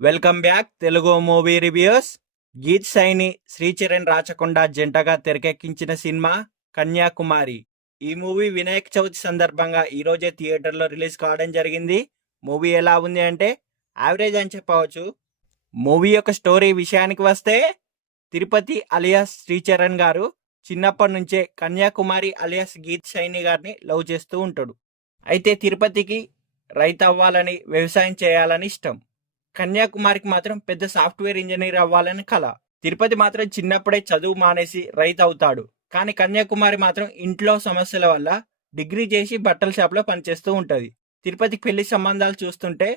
Welcome back Telugu movie reviews. Geet Saini, Sricharan Rachakonda జంటగా తెరకెక్కించిన cinema Kanyakumari. ఈ మూవీ వినాయక చవితి సందర్భంగా ఈ రోజే థియేటర్లో రిలీజ్ కావడం జరిగింది. మూవీ ఎలా ఉంది అంటే యావరేజ్ అని చెప్పవచ్చు. మూవీ యొక్క స్టోరీ విషయానికి వస్తే, తిరుపతి అలియాస్ శ్రీచరణ్ గారు చిన్నప్పటి నుంచే కన్యాకుమారి అలియాస్ గీత్ సైని గారిని లవ్ చేస్తూ ఉంటాడు. అయితే తిరుపతికి రైతు అవ్వాలని, వ్యవసాయం చేయాలని ఇష్టం. కన్యాకుమారికి మాత్రం పెద్ద సాఫ్ట్వేర్ ఇంజనీర్ అవ్వాలని కల. తిరుపతి మాత్రం చిన్నప్పుడే చదువు మానేసి రైతు అవుతాడు. కానీ కన్యాకుమారి మాత్రం ఇంట్లో సమస్యల వల్ల డిగ్రీ చేసి బట్టల షాప్లో పనిచేస్తూ ఉంటుంది. తిరుపతికి పెళ్లి సంబంధాలు చూస్తుంటే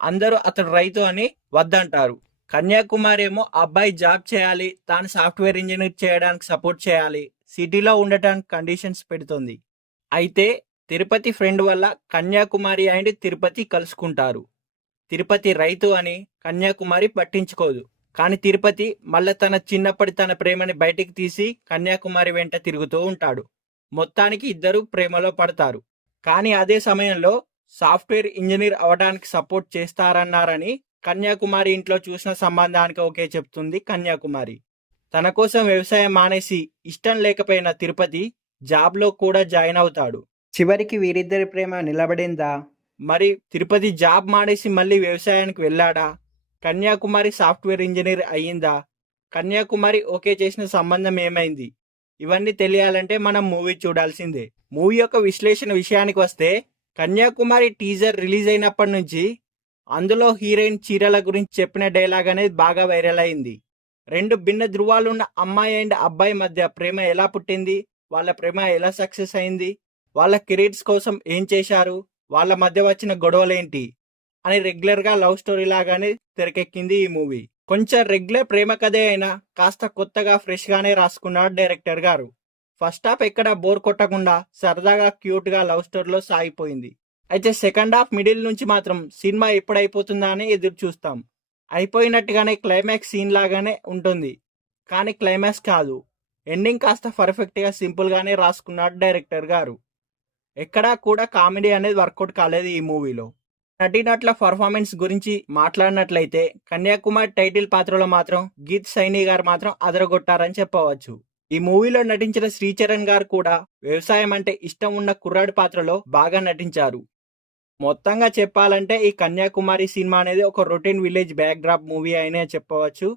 అందరూ అతడు రైతు అని వద్దంటారు. కన్యాకుమారి ఏమో అబ్బాయి జాబ్ చేయాలి, తాను సాఫ్ట్వేర్ ఇంజనీర్ చేయడానికి సపోర్ట్ చేయాలి, సిటీలో ఉండటానికి కండిషన్స్ పెడుతుంది. అయితే తిరుపతి ఫ్రెండ్ వల్ల కన్యాకుమారి అండ్ తిరుపతి కలుసుకుంటారు. తిరుపతి రైతు అని కన్యాకుమారి పట్టించుకోదు. కానీ తిరుపతి మళ్ళీ తన ప్రేమని బయటికి తీసి కన్యాకుమారి వెంట తిరుగుతూ ఉంటాడు. మొత్తానికి ఇద్దరు ప్రేమలో పడతారు. కానీ అదే సమయంలో సాఫ్ట్వేర్ ఇంజనీర్ అవడానికి సపోర్ట్ చేస్తారన్నారని కన్యాకుమారి ఇంట్లో చూసిన సంబంధానికి ఓకే చెప్తుంది కన్యాకుమారి. తన కోసం వ్యవసాయం మానేసి ఇష్టం లేకపోయిన తిరుపతి జాబ్లో కూడా జాయిన్ అవుతాడు. చివరికి వీరిద్దరి ప్రేమ నిలబడిందా? మరి తిరుపతి జాబ్ మానేసి మళ్ళీ వ్యవసాయానికి వెళ్ళాడా? కన్యాకుమారి సాఫ్ట్వేర్ ఇంజనీర్ అయ్యిందా? కన్యాకుమారి ఓకే చేసిన సంబంధం ఏమైంది? ఇవన్నీ తెలియాలంటే మనం మూవీ చూడాల్సిందే. మూవీ యొక్క విశ్లేషణ విషయానికి వస్తే, కన్యాకుమారి టీజర్ రిలీజ్ అయినప్పటి నుంచి అందులో హీరోయిన్ చీరల గురించి చెప్పిన డైలాగ్ అనేది బాగా వైరల్ అయింది. రెండు భిన్న ధృవాలున్న అమ్మాయి అండ్ అబ్బాయి మధ్య ప్రేమ ఎలా పుట్టింది, వాళ్ళ ప్రేమ ఎలా సక్సెస్ అయింది, వాళ్ళ కెరీర్స్ కోసం ఏం చేశారు, వాళ్ళ మధ్య వచ్చిన గొడవలేంటి అని రెగ్యులర్గా లవ్ స్టోరీ లాగానే తెరకెక్కింది ఈ మూవీ. కొంచెం రెగ్యులర్ ప్రేమ కథే అయినా కాస్త కొత్తగా ఫ్రెష్గానే రాసుకున్నాడు డైరెక్టర్ గారు. ఫస్ట్ హాఫ్ ఎక్కడ బోర్ కొట్టకుండా సరదాగా క్యూట్గా లవ్ స్టోరీలో సాగిపోయింది. అయితే సెకండ్ హాఫ్ మిడిల్ నుంచి మాత్రం సినిమా ఎప్పుడైపోతుందా అని ఎదురు చూస్తాం. అయిపోయినట్టుగానే క్లైమాక్స్ సీన్ లాగానే ఉంటుంది, కానీ క్లైమాక్స్ కాదు. ఎండింగ్ కాస్త పర్ఫెక్ట్గా సింపుల్గానే రాసుకున్నాడు డైరెక్టర్ గారు. ఎక్కడా కూడా కామెడీ అనేది వర్కౌట్ కాలేదు ఈ మూవీలో. నటీనటుల పర్ఫార్మెన్స్ గురించి మాట్లాడినట్లయితే, కన్యాకుమారి టైటిల్ పాత్రలో మాత్రం గీత్ సైని గారు మాత్రం అదరగొట్టారని చెప్పవచ్చు. ఈ మూవీలో నటించిన శ్రీచరణ్ గారు కూడా వ్యవసాయం అంటే ఇష్టం ఉన్న కుర్రాడి పాత్రలో బాగా నటించారు. మొత్తంగా చెప్పాలంటే ఈ కన్యాకుమారి సినిమా అనేది ఒక రొటీన్ విలేజ్ బ్యాక్డ్రాప్ మూవీ అయినే చెప్పవచ్చు.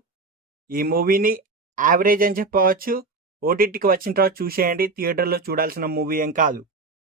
ఈ మూవీని యావరేజ్ అని చెప్పవచ్చు. ఓటీటీకి వచ్చిన తర్వాత చూసేయండి, థియేటర్లో చూడాల్సిన మూవీ ఏం కాదు.